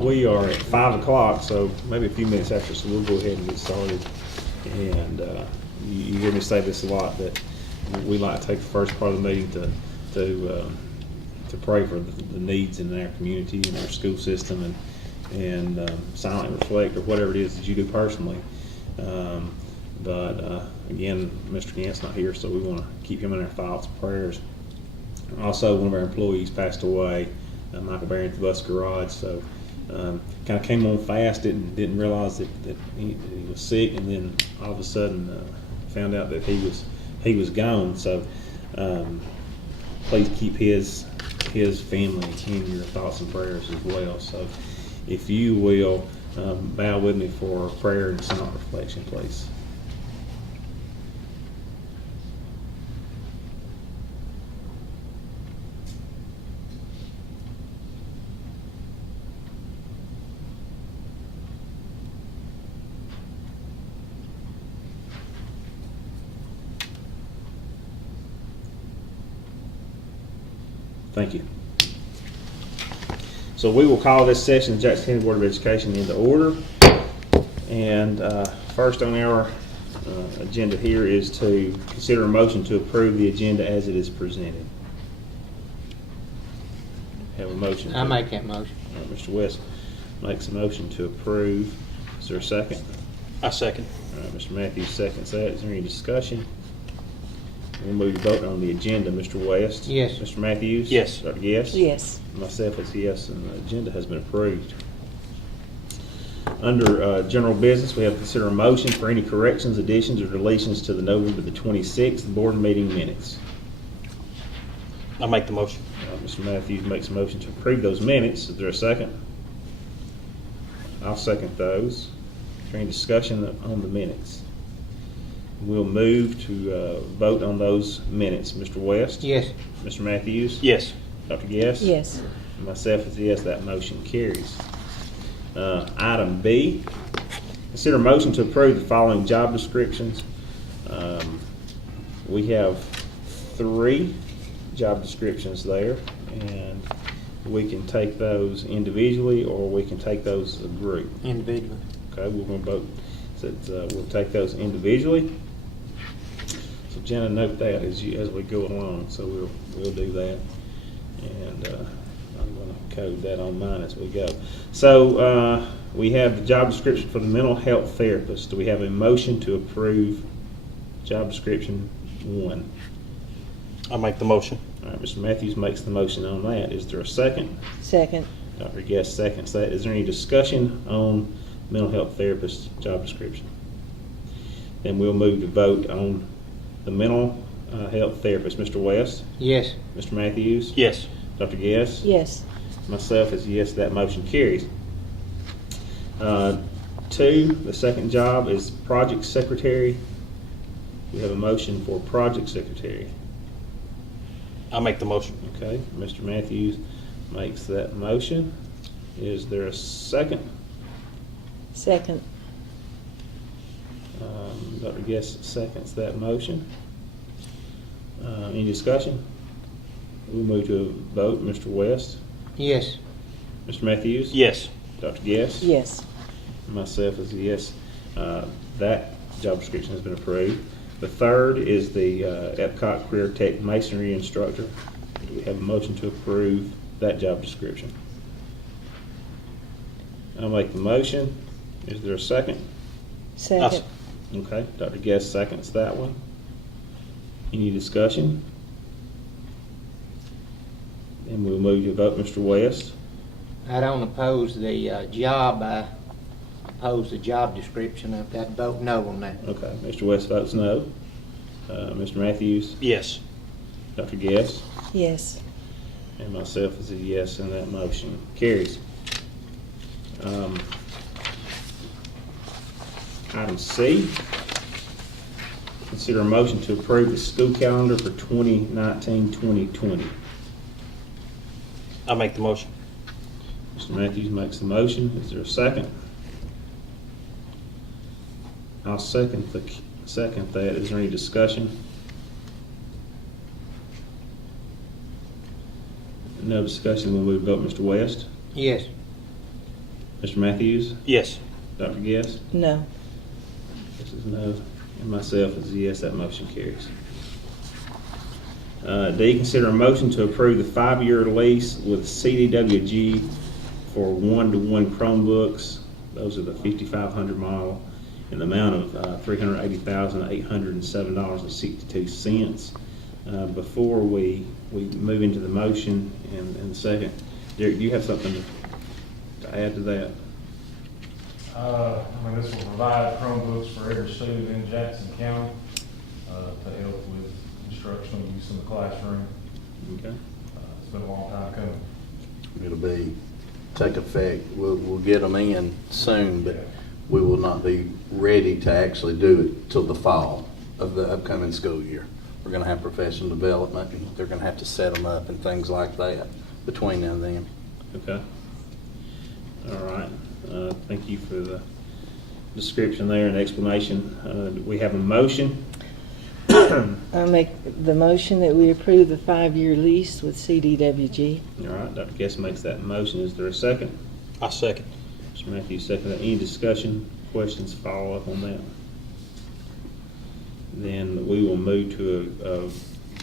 We are at 5 o'clock, so maybe a few minutes after, so we'll go ahead and get started. And you hear me say this a lot, that we like to take the first part of the meeting to pray for the needs in our community and our school system, and silent reflect, or whatever it is that you do personally. But again, Mr. Gant's not here, so we want to keep him in our thoughts and prayers. Also, one of our employees passed away, Michael Barron at the bus garage. So kind of came on fast, didn't realize that he was sick, and then all of a sudden found out that he was gone. So please keep his family in your thoughts and prayers as well. So if you will bow with me for prayer and silent reflection, please. Thank you. So we will call this session of Jackson County Board of Education into order. And first on our agenda here is to consider a motion to approve the agenda as it is presented. Have a motion. I make that motion. Mr. West makes a motion to approve. Is there a second? I second. All right, Mr. Matthews seconds that. Is there any discussion? We'll move to vote on the agenda. Mr. West? Yes. Mr. Matthews? Yes. Dr. Guess? Yes. Myself is yes, and the agenda has been approved. Under general business, we have to consider a motion for any corrections, additions, or deletions to the November the 26th board meeting minutes. I make the motion. Mr. Matthews makes a motion to approve those minutes. Is there a second? I'll second those. Is there any discussion on the minutes? We'll move to vote on those minutes. Mr. West? Yes. Mr. Matthews? Yes. Dr. Guess? Yes. Myself is yes, that motion carries. Item B, consider a motion to approve the following job descriptions. We have 3 job descriptions there, and we can take those individually, or we can take those as a group. Individually. Okay, we're going to vote. So we'll take those individually. So Jenna, note that as we go along. So we'll do that, and I'm going to code that on mine as we go. So we have the job description for the mental health therapist. Do we have a motion to approve job description 1? I make the motion. All right, Mr. Matthews makes the motion on that. Is there a second? Second. Dr. Guest seconds that. Is there any discussion on mental health therapist job description? Then we'll move to vote on the mental health therapist. Mr. West? Yes. Mr. Matthews? Yes. Dr. Guess? Yes. Myself is yes, that motion carries. 2, the second job is project secretary. We have a motion for project secretary. I make the motion. Okay, Mr. Matthews makes that motion. Is there a second? Second. Dr. Guest seconds that motion. Any discussion? We'll move to a vote. Mr. West? Yes. Mr. Matthews? Yes. Dr. Guest? Yes. Myself is a yes. That job description has been approved. The third is the Epcot Career Tech Masonry Instructor. Do we have a motion to approve that job description? I'll make the motion. Is there a second? Second. Okay, Dr. Guest seconds that one. Any discussion? And we'll move to vote. Mr. West? I don't oppose the job. I oppose the job description. I've got to vote no on that. Okay, Mr. West votes no. Mr. Matthews? Yes. Dr. Guest? Yes. And myself is a yes, and that motion carries. Item C, consider a motion to approve the school calendar for 2019-2020. I make the motion. Mr. Matthews makes the motion. Is there a second? I'll second that. Is there any discussion? No discussion. We'll move to vote. Mr. West? Yes. Mr. Matthews? Yes. Dr. Guest? No. This is no, and myself is yes, that motion carries. D, consider a motion to approve the 5-year lease with CDWG for 1-to-1 Chromebooks. Those are the 5,500 model, in the amount of $380,807.62. Before we move into the motion and the second, Derek, do you have something to add to that? This will provide Chromebooks for every student in Jackson County to help with instructional use in the classroom. Okay. It's been a long time coming. It'll take effect, we'll get them in soon, but we will not be ready to actually do it till the fall of the upcoming school year. We're gonna have professional development, and they're gonna have to set them up and things like that between now and then. Okay. All right. Thank you for the description there and explanation. We have a motion. I make the motion that we approve the 5-year lease with CDWG. All right, Dr. Guest makes that motion. Is there a second? I second. Mr. Matthews, second. Any discussion, questions, follow up on that? Then we will move to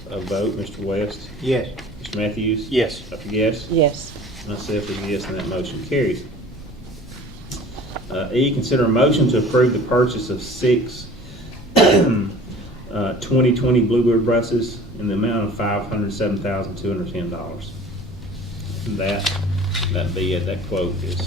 a vote. Mr. West? Yes. Mr. Matthews? Yes. Dr. Guest? Yes. Myself is yes, and that motion carries. E, consider a motion to approve the purchase of 6 2020 Bluebird buses in the amount of $507,210. That bid, that quote is.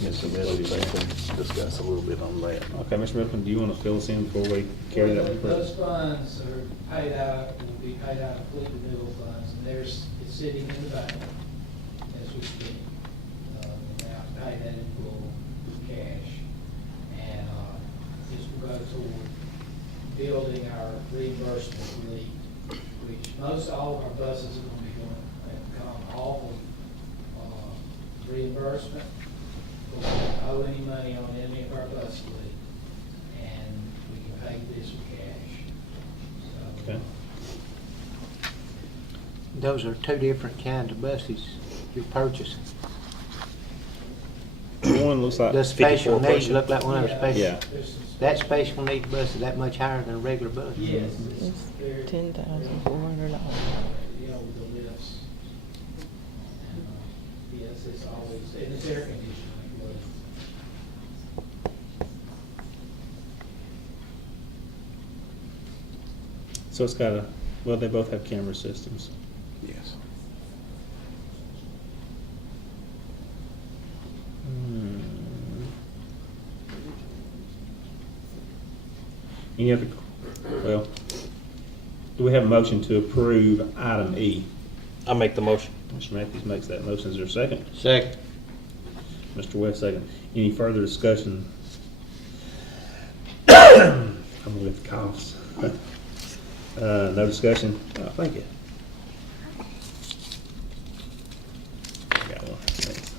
Yes, we'll discuss a little bit on that. Okay, Mr. Middleton, do you want to fill us in before we carry that one? Those funds are paid out, will be paid out of fleet renewal funds, and it's sitting in the bank as we speak. Now, pay that in full cash, and this will go toward building our reimbursement fleet, which most all of our buses are going to be going, come off of reimbursement. We don't owe any money on any of our bus fleet, and we can pay this with cash. So, Okay. Those are two different kinds of buses you're purchasing. One looks like The special 54 needs look like one of the special. Yeah. there's some That special needs bus is that much higher than a regular bus? Yes, It's they're $10,400. you know, with the lifts. And, yes, it's always, and it's air conditioning. So it's got well, they both have camera systems. Yes. Any other, well, do we have a motion to approve item E? I make the motion. Mr. Matthews makes that motion. Is there a second? Second. Mr. West, second. Any further discussion? I'm with coughs. No discussion? Oh, thank you. Got one. Thanks.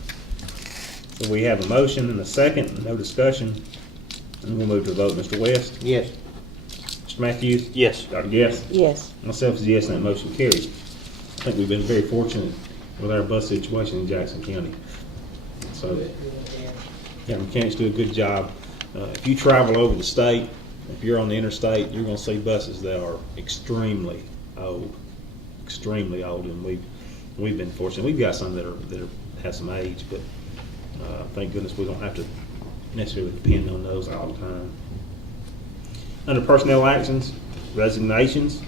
So we have a motion and a second, no discussion, and we'll move to a vote. Mr. West? Yes. Mr. Matthews? Yes. Dr. Guest? Yes. Myself is yes, and that motion carries. I think we've been very fortunate with our bus situation in Jackson County. So, yeah, mechanics do a good job. If you travel over the state, if you're on the interstate, you're gonna see buses that are extremely old, and we've been fortunate. We've got some that have some age, but thank goodness we don't have to necessarily depend on those all the time. Under personnel actions, resignations,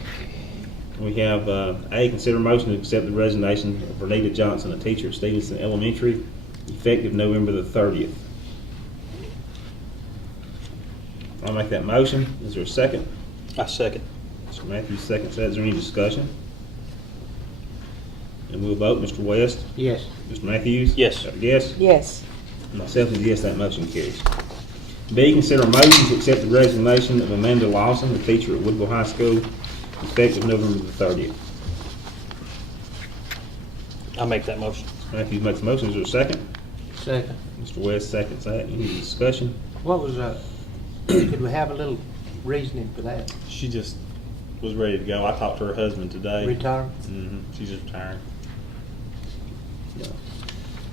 we have A, consider motion to accept the resignation of Renita Johnson, a teacher at Stevenson Elementary, effective November the 30th. I'll make that motion. Is there a second? I second. Mr. Matthews seconds that. Is there any discussion? And we'll vote. Mr. West? Yes. Mr. Matthews? Yes. Dr. Guest? Yes. Myself is yes, that motion carries. B, consider a motion to accept the resignation of Amanda Lawson, a teacher at Woodville High School, effective November the 30th. I make that motion. Mr. Matthews makes a motion. Is there a second? Second. Mr. West seconds that. Any discussion? What was, could we have a little reasoning for that? She just was ready to go. I talked to her husband today. Retirement? She's just retiring. Yeah.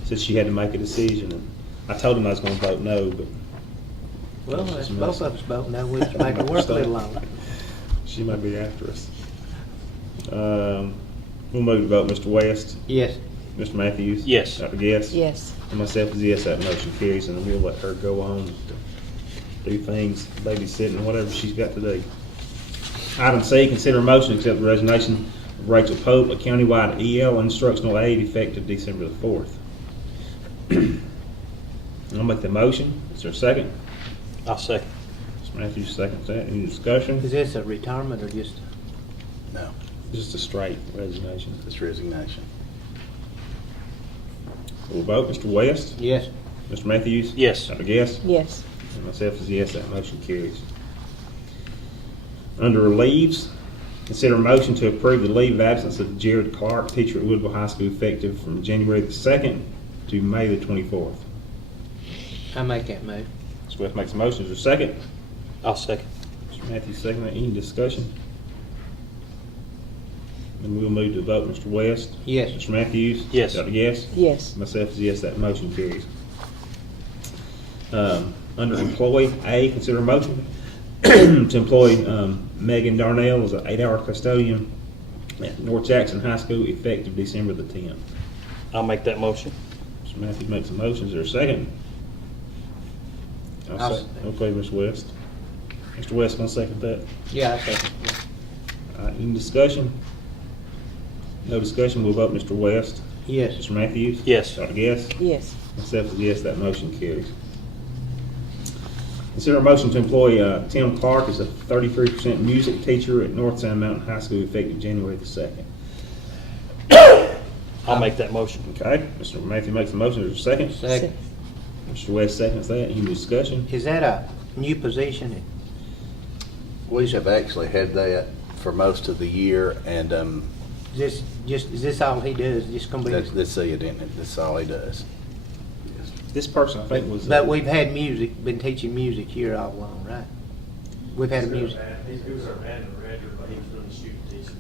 Said she had to make a decision, and I told him I was gonna vote no, but Well, Just if both of us vote no, we'll just make it work a little longer. she might be after us. We'll move to vote. Mr. West, Yes. Mr. Matthews? Yes. Dr. Guess? Yes. And myself is yes, that motion carries, and we'll let her go on to do things, babysitting, whatever she's got to do. Item C, consider a motion to accept the resignation of Rachel Pope, a countywide EL instructional aide effective December the 4th. I'll make the motion. Is there a second? I'll second. Mr. Matthews seconds that. Any discussion? Is this a retirement or just? No, Just a straight resignation. it's resignation. We'll vote. Mr. West? Yes. Mr. Matthews? Yes. Dr. Guess? Yes. And myself is yes, that motion carries. Under leaves, consider a motion to approve the leave of absence of Jared Clark, teacher at Woodville High School, effective from January the 2nd to May the 24th. I make that move. Mr. West makes a motion. Is there a second? I'll second. Mr. Matthews second. Any discussion? And we'll move to vote. Mr. West? Yes. Mr. Matthews? Yes. Dr. Guess? Yes. Myself is yes, that motion carries. Under employee, A, consider a motion to employ Megan Darnell as an 8-hour custodian at North Jackson High School effective December the 10th. I'll make that motion. Mr. Matthews makes a motion. Is there a second? I'll second. Okay, Mr. West. Mr. West gonna second that. Yeah, I second. Any discussion? No discussion. We'll vote. Mr. West. Yes. Mr. Matthews. Yes. Dr. Guess. Yes. Myself is yes, that motion carries. Consider a motion to employ Tim Clark as a 33% music teacher at North Sand Mountain High School effective January the 2nd. I'll make that motion. Okay, Mr. Matthew makes the motion. Is there a second? Second. Mr. West seconds that. Any discussion? Is that a new position? We have actually had that for most of the year, and Is this all he does? Just gonna that's be? it, isn't it? That's all he does. This person, I think, was. But we've had music, been teaching music here all along, right? We've had a music. He was our band director, but he was doing the student teaching.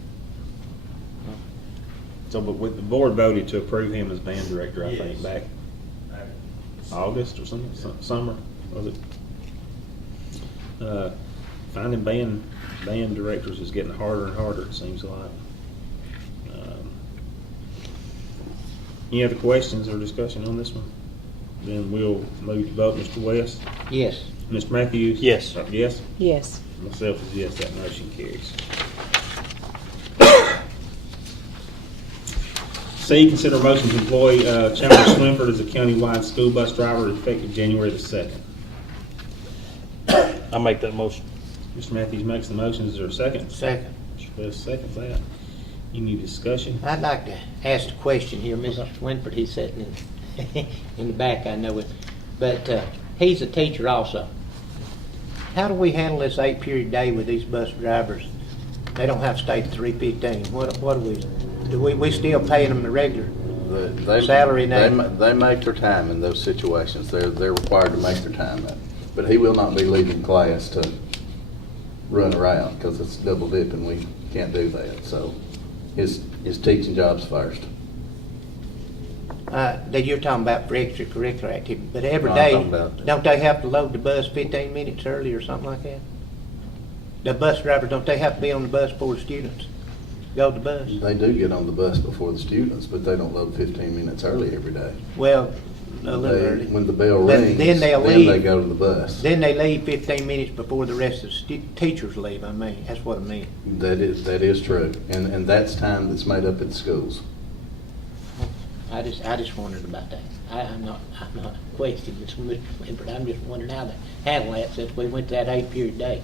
So, but with the board voted to approve him as band director, I think, Yes. back August or something, summer, was it? Finding band directors is getting harder and harder, it seems like. Any other questions or discussion on this one? Then we'll move to vote. Mr. West? Yes. Mr. Matthews? Yes. Dr. Guess? Yes. Myself is yes, that motion carries. C, consider a motion to employ Chandler Swinford as a countywide school bus driver effective January the 2nd. I'll make that motion. Mr. Matthews makes the motion. Is there a second? Second. Mr. West seconds that. Any discussion? I'd like to ask a question here. Mr. Swinford, he's sitting in the back, I know it. But he's a teacher also. How do we handle this 8-period day with these bus drivers? They don't have to stay to 3:15. What do we still paying them the regular? Salary now. They make their time in those situations. They're required to make their time. But he will not be leaving class to run around because it's double dipping. We can't do that. So his teaching job's first. That you're talking about for extracurricular activity, but every No, I'm day, talking about- don't they have to load the bus 15 minutes early or something like that? The bus drivers, don't they have to be on the bus before the students go to the bus? They do get on the bus before the students, but they don't load 15 minutes early every day. Well, a little early. When the bell But rings, then they'll they leave. go to the bus. Then they leave 15 minutes before the rest of the teachers leave, that's what I mean. That is true. And that's time that's made up at the schools. I just wondered about that. I'm not questioning Mr. Swinford, I'm just wondering how to handle that since we went to that 8-period day.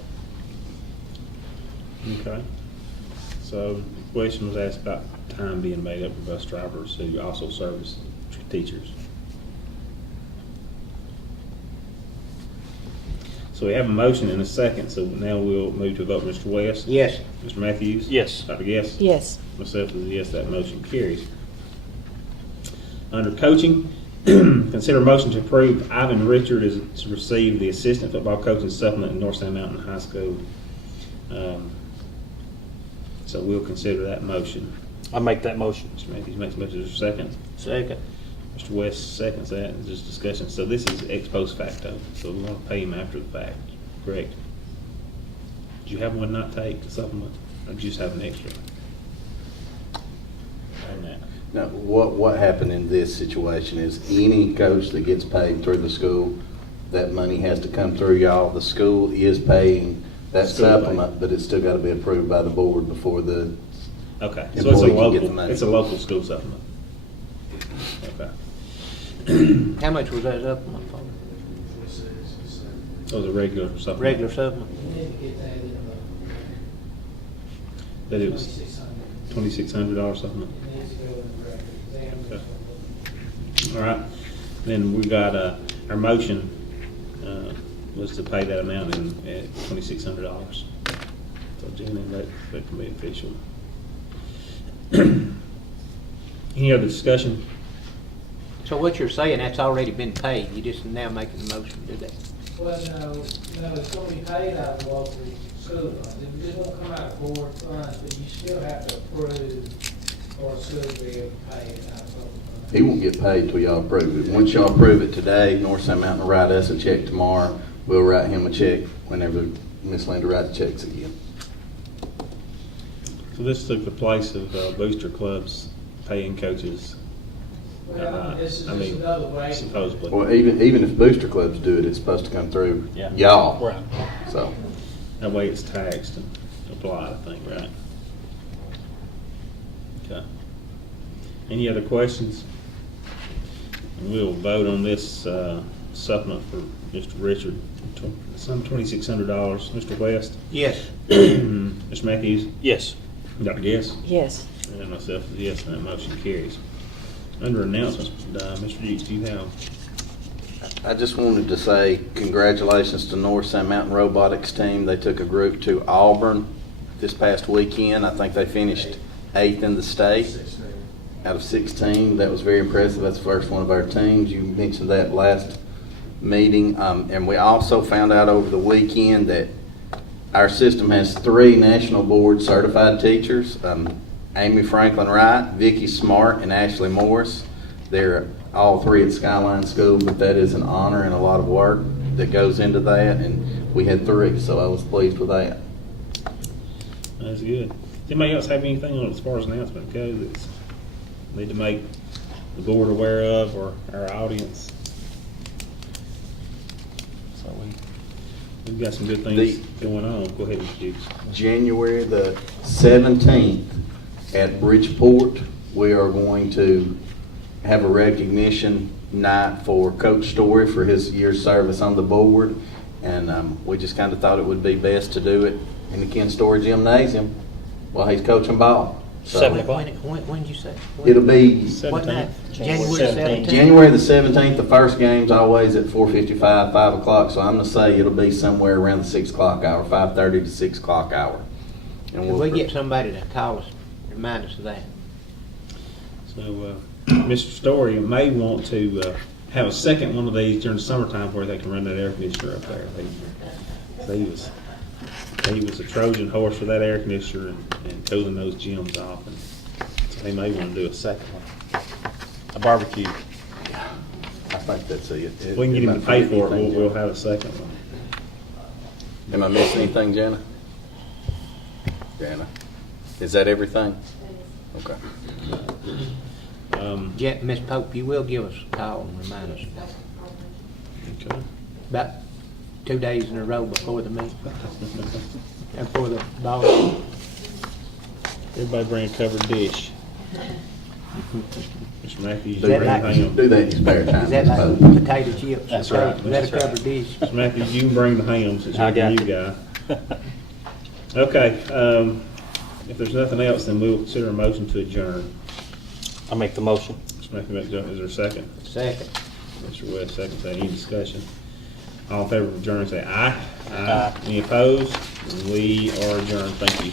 Okay. So the question was asked about time being made up for bus drivers who also serve as teachers. So we have a motion and a second, so now we'll move to vote. Mr. West? Yes. Mr. Matthews? Yes. Dr. Guess? Yes. Myself is a yes, that motion carries. Under coaching, consider a motion to approve Ivan Richard to receive the assistant football coaching supplement in North Sand Mountain High School. So we'll consider that motion. I'll make that motion. Mr. Matthews makes a motion. Is there a second? Second. Mr. West seconds that, and just discussion. So this is ex post facto, so we want to pay him after the fact, correct? Did you have one not take a supplement, or did you just have an extra? On that. Now, what happened in this situation is any coach that gets paid through the school, that money has to come through y'all. The school is paying that School pay. supplement, but it's still got to be approved by the board before the Okay, so it's a employee can get the local, money. it's a local school supplement. Okay. How much was that supplement for? So it was a regular supplement. Regular supplement? You need to get that in But the it was $2,600. $2,600 supplement. It needs to go in the record. Okay. Examiners will look. All right, then we got, our motion, was to pay that amount in, at $2,600. So Jenny, that can be official. Any other discussion? So what you're saying, that's already been paid, you just now making the motion to do that? Well, no, it's gonna be paid out of local school funds. It just won't come out of board funds, but you still have to approve for a school to be able to pay it out of local funds. He won't get paid till y'all approve it. Once y'all approve it today, North Sand Mountain will write us a check tomorrow. We'll write him a check whenever Miss Linda writes checks again. So this took the place of booster clubs paying coaches, Well, this is I just mean, another way. supposedly. Well, even if booster clubs do it, it's supposed to come through Yeah. y'all. Right. So, That way it's taxed and applied, I think, right? Okay. Any other questions? And we'll vote on this supplement for Mr. Richard, some $2,600. Mr. West? Yes. Mr. Matthews? Yes. Dr. Guess? Yes. And myself is yes, and that motion carries. Under announcements, Mr. Dukes, do you have? I just wanted to say congratulations to North Sand Mountain Robotics team. They took a group to Auburn this past weekend. I think they finished 8th in the state out of 16. That was very impressive. That's the first one of our teams. You mentioned that last meeting. And we also found out over the weekend that our system has 3 national board certified teachers. Amy Franklin Wright, Vicki Smart, and Ashley Morris. They're all 3 at Skyline School, but that is an honor and a lot of work that goes into that, and we had 3, so I was pleased with that. That's good. Does anybody else have anything on as far as announcement goes that's need to make the board aware of or our audience? So we've got some good things going on. Go ahead, Mr. Dukes. January the 17th at Bridgeport, we are going to have a recognition night for Coach Story for his year's service on the board. And we just kind of thought it would be best to do it in the Ken Story Gymnasium while he's coaching ball. So 7 o'clock. When did you say? it'll be What night? 17th. January 17th? January the 17th. The first game's always at 4:55, 5 o'clock. So I'm going to say it'll be somewhere around the 6 o'clock hour, 5:30 to 6 o'clock hour. And If we get somebody to call us, remind us of that. So, Mr. Story may want to have a second one of these during the summertime where they can run that air conditioner up there. He was a Trojan horse for that air conditioner and cooling those gyms off. And so he may want to do a second one. A barbecue. I think that's it. If we can get him to pay for it, we'll have a second one. Am I missing anything, Jana? Jana, is that everything? Okay. Miss Pope, you will give us a call and remind us Okay. about 2 days in a row before the meeting. And for the ball. Everybody bring a covered dish. Mr. Matthews, you Do bring that the like- ham. do that in your spare time. Is that I like suppose. potato chips? That's right. Is that a That's right. covered dish? Mr. Matthews, you can bring the ham since I you're the got new you. guy. Okay, if there's nothing else, then we'll consider a motion to adjourn. I make the motion. Mr. Matthews, is there a second? Second. Mr. West, second. Any discussion? All in favor of adjourn, say aye. Aye. Any opposed? We are adjourned. Thank you.